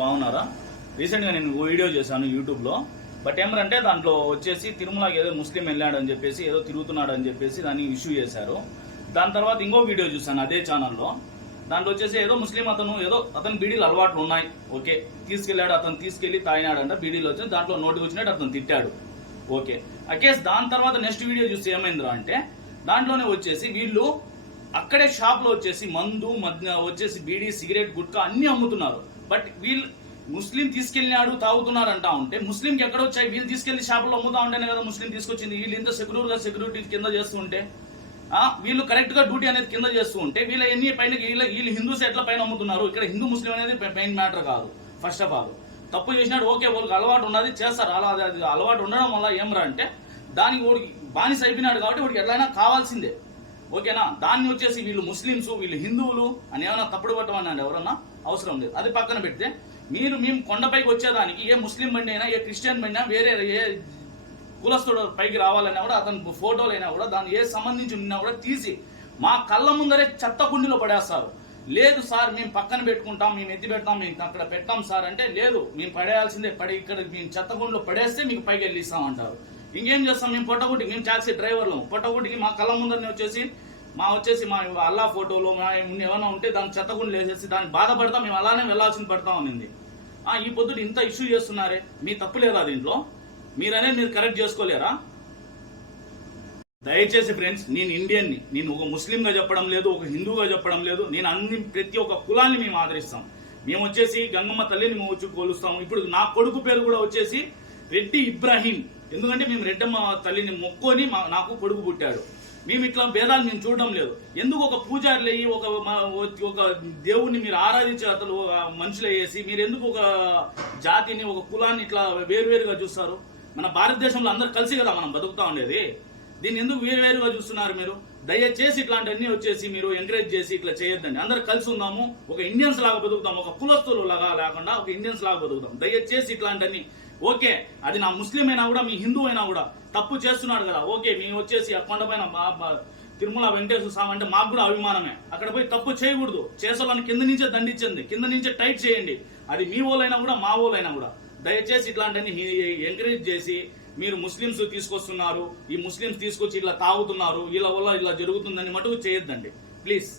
బాగున్నారా? రీసెంట్గా నేను వీడియో చేశాను యూట్యూబ్లో. బట్ ఏమరంటే దాంట్లో వచ్చేసి తిరుమలకి ఏదో ముస్లిం వెళ్ళాడని చెప్పేసి ఏదో తిరుగుతున్నాడు అని చెప్పేసి దాన్ని ఇష్యూ చేశారు. దాని తర్వాత ఇంకో వీడియో చూశాను అదే ఛానల్లో. దాంట్లో వచ్చేసి ఏదో ముస్లిం అతను బీడీలు అలవాట్లు ఉన్నాయి, ఓకే, తీసుకెళ్ళాడు, అతను తీసుకెళ్లి తాగినాడంట, బీడీలు వచ్చి దాంట్లో నోటికి వచ్చినట్టు అతను తిట్టాడు, ఓకే ఆ కేసు. దాని తర్వాత నెక్స్ట్ వీడియో చూస్తే ఏమైందిరా అంటే దాంట్లోనే వచ్చేసి వీళ్ళు అక్కడే షాప్లో వచ్చేసి మందు వచ్చేసి బీడీ, సిగరెట్, గుట్కా అన్ని అమ్ముతున్నారు. బట్ వీళ్ళు ముస్లిం తీసుకెళ్ళినాడు తాగుతున్నారు అంటా ఉంటే ముస్లింకి ఎక్కడ వచ్చాయి? వీళ్ళు తీసుకెళ్లి షాపులో అమ్ముతా ఉంటేనే కదా ముస్లిం తీసుకొచ్చింది. వీళ్ళు ఇంత సెక్యూరిటీ కింద చేస్తూ ఉంటే, వీళ్ళు కరెక్ట్ గా డ్యూటీ అనేది కింద చేస్తూ ఉంటే వీళ్ళ ఎన్ని పైన వీళ్ళు హిందూస్ ఎట్లా పైన అమ్ముతున్నారు? ఇక్కడ హిందూ ముస్లిం అనేది మెయిన్ మ్యాటర్ కాదు. ఫస్ట్ ఆఫ్ ఆల్ తప్పు చేసినాడు, ఓకే, వాళ్ళకి అలవాటు ఉన్నది చేస్తారు, అలా అది అలవాటు ఉండడం వల్ల ఏమరా అంటే దానికి వాడికి బానిస అయిపోయినాడు కాబట్టి వాడికి ఎట్లయినా కావాల్సిందే, ఓకేనా? దాన్ని వచ్చేసి వీళ్ళు ముస్లింస్, వీళ్ళు హిందువులు అని ఏమైనా తప్పుడు పట్టమన్నాడు ఎవరన్నా? అవసరం లేదు. అది పక్కన పెడితే మేము కొండపైకి వచ్చేదానికి ఏ ముస్లిం బండి అయినా ఏ క్రిస్టియన్ బండి అయినా వేరే ఏ కులస్తుడు పైకి రావాలన్నా కూడా అతని ఫోటోలు అయినా కూడా దాన్ని ఏ సంబంధించి ఉన్నా కూడా తీసి మా కళ్ళ ముందరే చెత్త కుండీలో పడేస్తారు. లేదు సార్ మేము పక్కన పెట్టుకుంటాం, మేము ఎత్తి పెడతాం, మేము అక్కడ పెట్టాం సార్ అంటే లేదు, మేము పడేయాల్సిందే, ఇక్కడ మేము చెత్త కుండీలో పడేస్తే మీకు పైకి వెళ్ళి ఇస్తామంటారు. ఇంకేం చేస్తాం? మేము పొట్టగుడికి, మేము టాక్సీ డ్రైవర్లు, పొట్టగుడికి మా కళ్ళ ముందరనే వచ్చేసి మా అల్లా ఫోటోలు ఏమైనా ఉంటే దాన్ని చెత్తగుండు వేసేసి దాన్ని బాధపడతాం, మేము అలానే వెళ్లాల్సింది పడతా ఉన్నింది. ఈ పొద్దుట ఇంత ఇష్యూ చేస్తున్నారే, మీ తప్పు లేదా దీంట్లో? మీరు కరెక్ట్ చేసుకోలేరా? దయచేసి ఫ్రెండ్స్, నేను ఇండియన్ని, నేను ఒక ముస్లింగా చెప్పడం లేదు, ఒక హిందూగా చెప్పడం లేదు, నేను ప్రతి ఒక్క కులాన్ని మేము ఆదరిస్తాం. మేము వచ్చేసి గంగమ్మ తల్లిని మేము వచ్చి కోలుస్తాము. ఇప్పుడు నా కొడుకు పేరు కూడా వచ్చేసి రెడ్డి ఇబ్రాహీం, ఎందుకంటే మేము రెడ్డమ్మ తల్లిని మొక్కొని నాకు కొడుకు పుట్టాడు. మేము ఇట్లా భేదాలు మేము చూడడం లేదు. ఎందుకు ఒక పూజారులు అయ్యి ఒక దేవుణ్ణి మీరు ఆరాధించే అతను మనుషులు అయ్యేసి మీరు ఎందుకు ఒక జాతిని, ఒక కులాన్ని ఇట్లా వేరువేరుగా చూస్తారు? మన భారతదేశంలో అందరు కలిసి కదా మనం బతుకుతా ఉండేది. దీన్ని ఎందుకు వేరువేరుగా చూస్తున్నారు మీరు? దయచేసి ఇట్లాంటివన్నీ వచ్చేసి మీరు ఎంకరేజ్ చేసి ఇట్లా చేయొద్దండి. అందరు కలిసి ఉందాము, ఒక ఇండియన్స్ లాగా బతుకుతాం, ఒక కులస్తులు లాగా లేకుండా ఒక ఇండియన్స్ లాగా బతుకుతాం. దయచేసి ఇట్లాంటివన్నీ ఓకే, అది నా ముస్లిం అయినా కూడా మీ హిందూ అయినా కూడా తప్పు చేస్తున్నాడు కదా, ఓకే, మేము వచ్చేసి ఆ కొండపైన తిరుమల వెంకటేశ్వర స్వామి అంటే మాకు కూడా అభిమానమే. అక్కడ పోయి తప్పు చేయకూడదు, చేసేవాళ్ళని కింద నుంచే దండించండి, కింద నుంచే టైట్ చేయండి. అది మీ వాళ్ళైనా కూడా మా వాళ్ళైనా కూడా దయచేసి ఇట్లాంటివన్నీ ఎంకరేజ్ చేసి మీరు ముస్లింస్ తీసుకొస్తున్నారు, ఈ ముస్లింస్ తీసుకొచ్చి ఇట్లా తాగుతున్నారు, వీళ్ళ వల్ల ఇలా జరుగుతుందని మటుకు చేయొద్దండి ప్లీజ్.